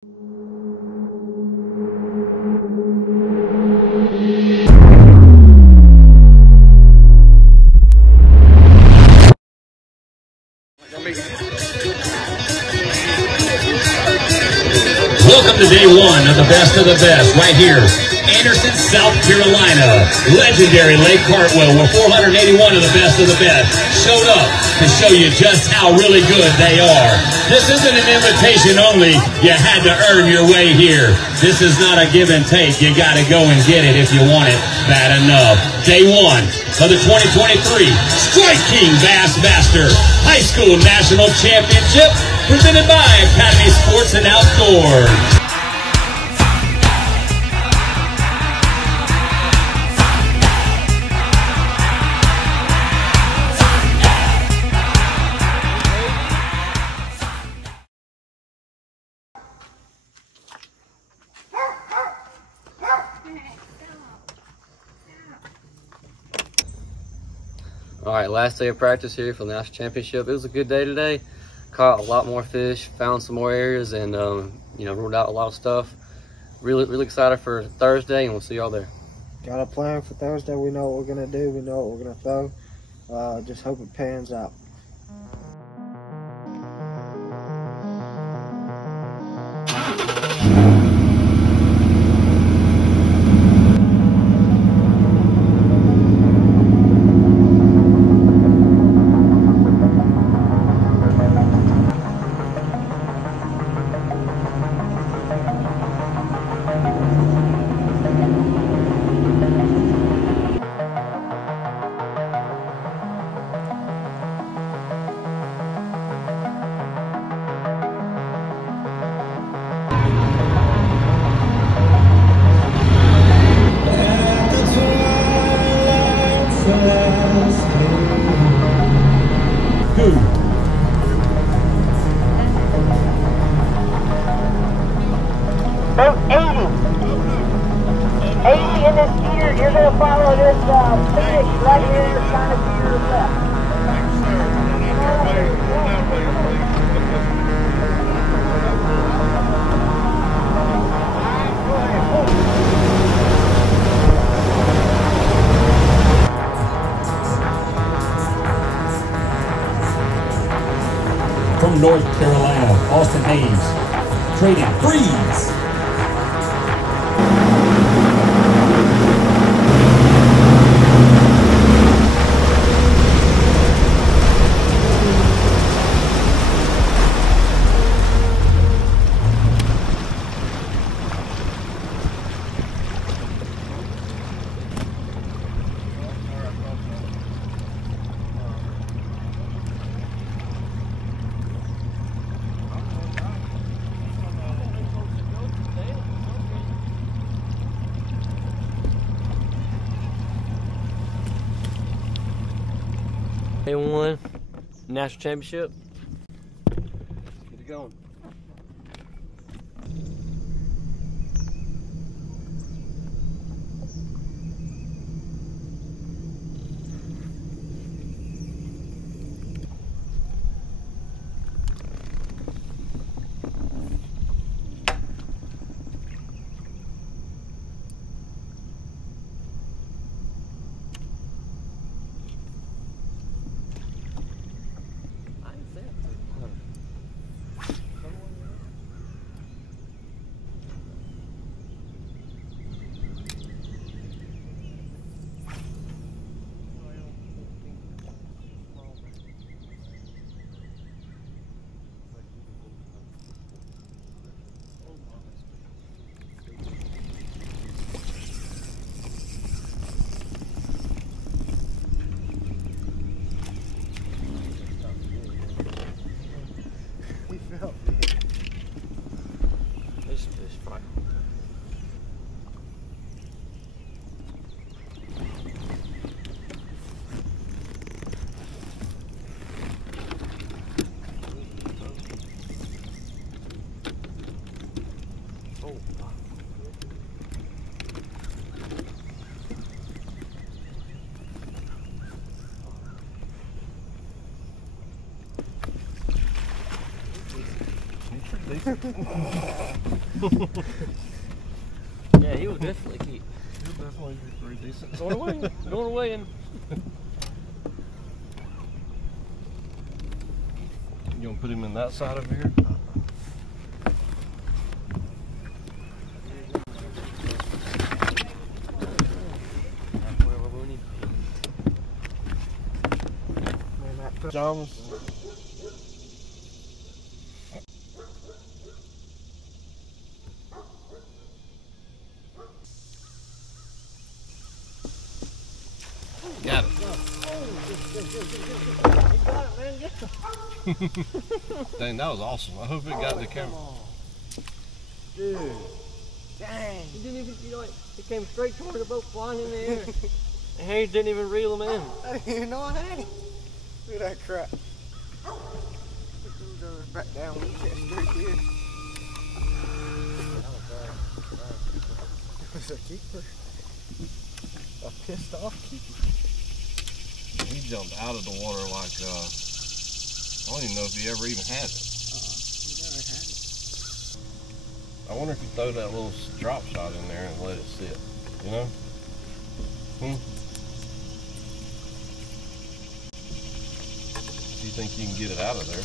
Welcome to day one of the best, right here, Anderson, South Carolina. Legendary Lake Hartwell, where 481 of the best showed up to show you just how really good they are. This isn't an invitation only. You had to earn your way here. This is not a give and take. You got to go and get it if you want it bad enough. Day one of the 2023 Strike King Bassmaster Highschool National Championship, presented by Academy Sports and Outdoors. All right, last day of practice here for the National Championship. It was a good day today. Caught a lot more fish, found some more areas, and ruled out a lot of stuff. Really excited for Thursday, and we'll see y'all there. Got a plan for Thursday. We know what we're gonna do. We know what we're gonna throw. Just hope it pans out. Boat 80 in this gear, you're going to follow this finish right here, kind of to your left. From North Carolina, Austin Hayes, trading freeze. Day one, National Championship. Get it going. This fish fine. Yeah, he will definitely keep. He'll definitely be pretty decent. Going away. Going away. And You gonna put him in that side over here? Pajamas. Got it. Dang, that was awesome. I hope it got the camera. Dude. Dang. he didn't even, you know, he came straight toward the boat flying in the air. And Harry didn't even reel him in. I didn't even know I had it. Look at that crap. Back down, we get straight here. It was a keeper. A pissed off keeper. He jumped out of the water like, I don't even know if he ever even had it. He never had it. I wonder if you throw that little drop shot in there and let it sit, you know? Do you think you can get it out of there?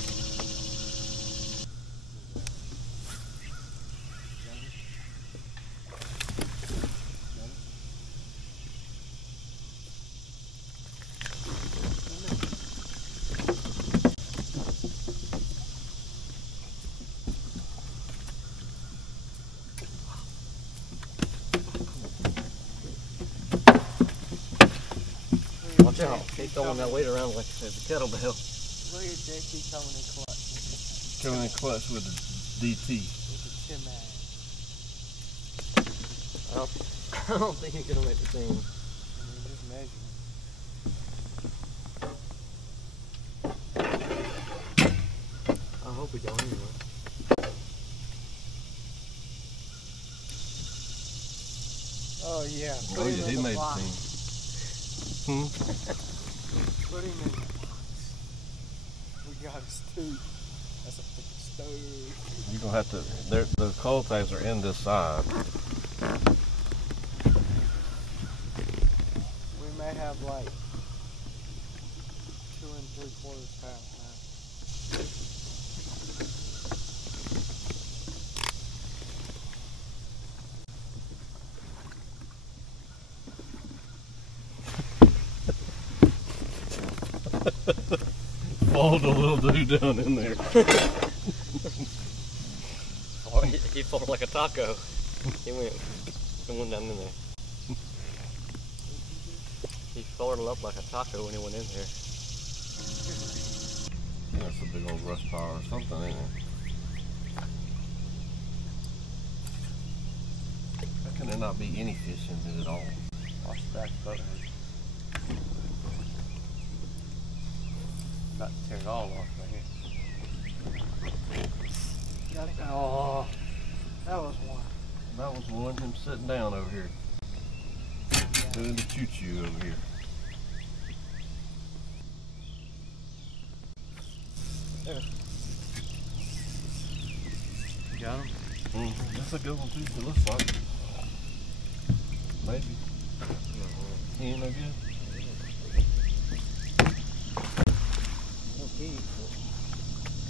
Watch out. He's throwing that weight around like a kettlebell. Look at JT coming in clutch. Coming in clutch with a DT. With a Tim-Mag. I don't think he's going to make the team. I mean, just measuring. I hope we don't anyway. Oh yeah. Oh yeah, he made the team. Put him in the box. We got his tooth. That's a freaking stove. You're gonna have to. The coal tanks are in this side. We may have like 2 3/4 pounds now. Fold a little dude down in there. Oh, he folded like a taco. He went down in there. He folded up like a taco when he went in there. That's a big old rust power or something in there. How can there not be any fish in it at all? Watch that butter. About to tear it all off right here. Got it. Oh, that was one. That was one, him sitting down over here. Doing the choo-choo over here. There. You got him? That's a good one too, it looks like. Maybe. He ain't no good. Okay.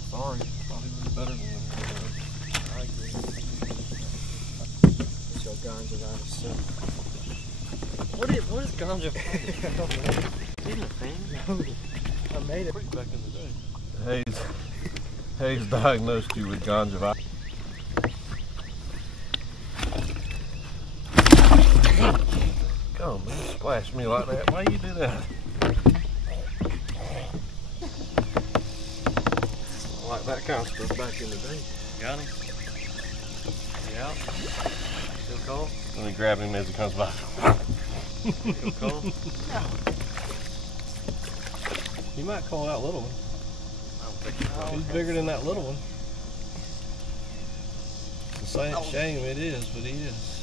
Sorry, thought he was better than him. I agree. So ganja got us sick. What is ganja? Isn't a thing? I made it. Back in the day. Hayes diagnosed you with conjunctivitis. Come on, man, splash me like that. Why you do that? Like that kind of stuff back in the day. Got him? Yeah. Still cold? Let me grab him as he comes by. Still cold? You might call that little one. I don't think so. He's bigger than that little one. It's a shame it is, but he is.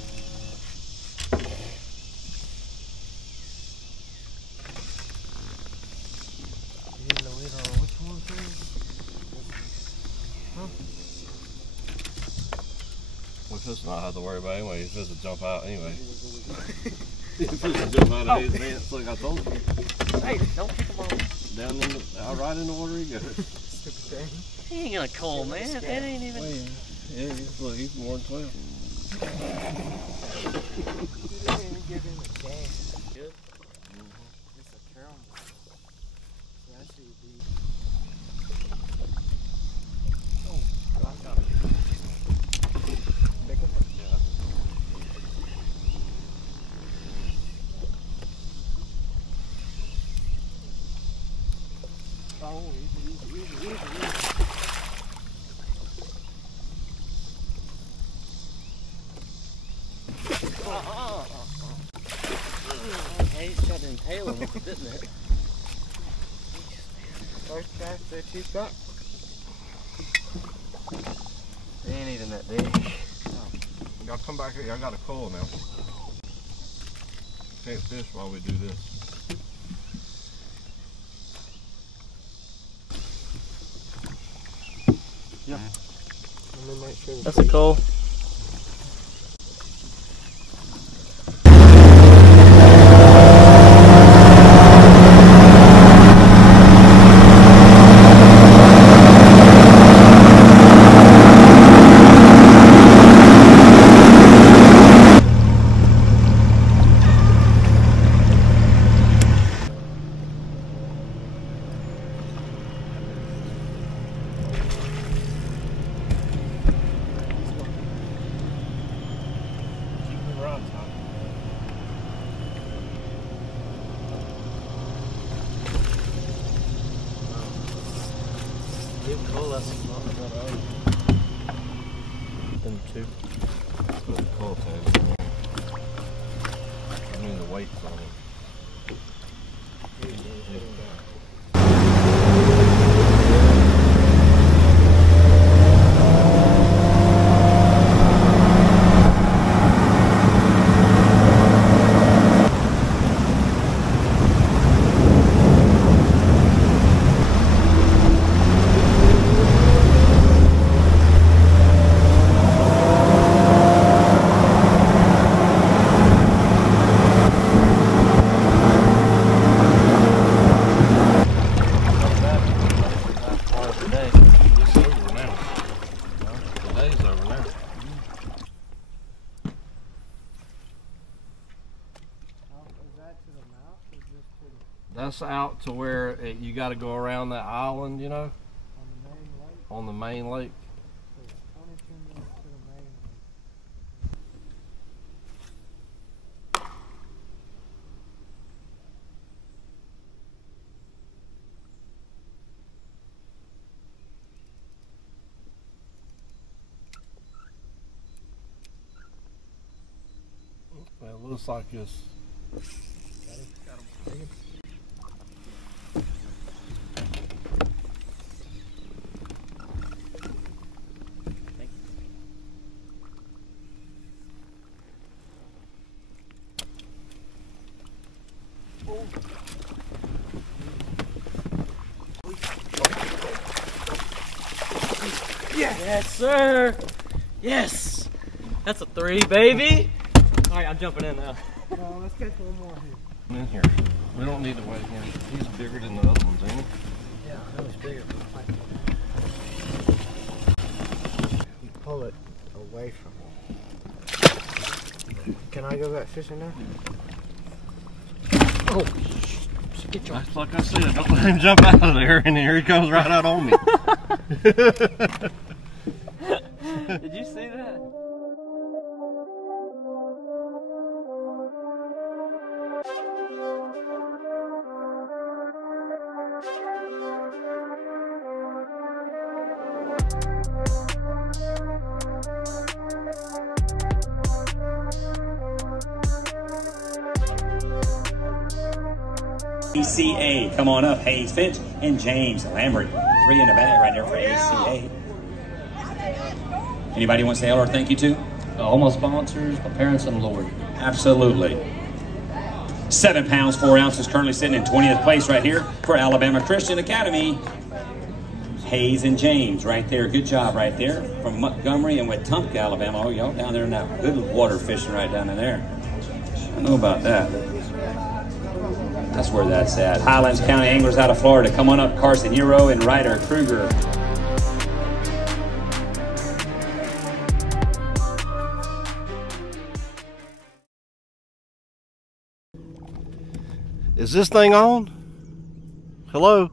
Well, fish not have to worry about it anyway. He's supposed to jump out anyway. He's supposed to jump out of his pants like I told you. Hey, don't kick him on. Down in the, out right in the water he goes. Stupid thing. He ain't gonna call, man. It ain't even. Well, yeah, look, he's more than 12. You didn't even give him a chance. Good. It's a caramel. So that should be. Oh, I got it. Big one? Yeah. Oh, easy. Hey, he's got to impale him, didn't it? First cast that you got. He ain't even that big. Y'all come back here. Y'all got a coil now. Can't fish while we do this. Yeah. Let me make sure. That's a coal. Cool, that's not them two. Put the coil tabs on it. I mean the weights on it. That's out to where you got to go around that island, you know, on the main lake. So it's 22 minutes to the main Well, it looks like it's. Yes, sir. Yes. That's a 3, baby. All right, I'm jumping in now. No, let's catch one more here. In here. We don't need to weigh him. He's bigger than the other ones, ain't he? Yeah, that was bigger. You pull it away from him. Can I go back fishing now? Oh, get your. That's like I said, don't let him jump out of there, and here he comes right out on me. Did you see that? ACA, come on up, Hayes Finch and James Lambert. 3 in the bag right there for ACA. Anybody want to say hello or thank you to? All my sponsors, my parents, and the Lord. Absolutely. 7 pounds, 4 ounces, currently sitting in 20th place right here for Alabama Christian Academy. Hayes and James right there. Good job right there from Montgomery and Wetumpka, Alabama. Oh, y'all down there in that good water fishing right down in there. I know about that. That's where that's at. Highlands County anglers out of Florida. Come on up, Carson Euro and Ryder Kruger. Is this thing on? Hello?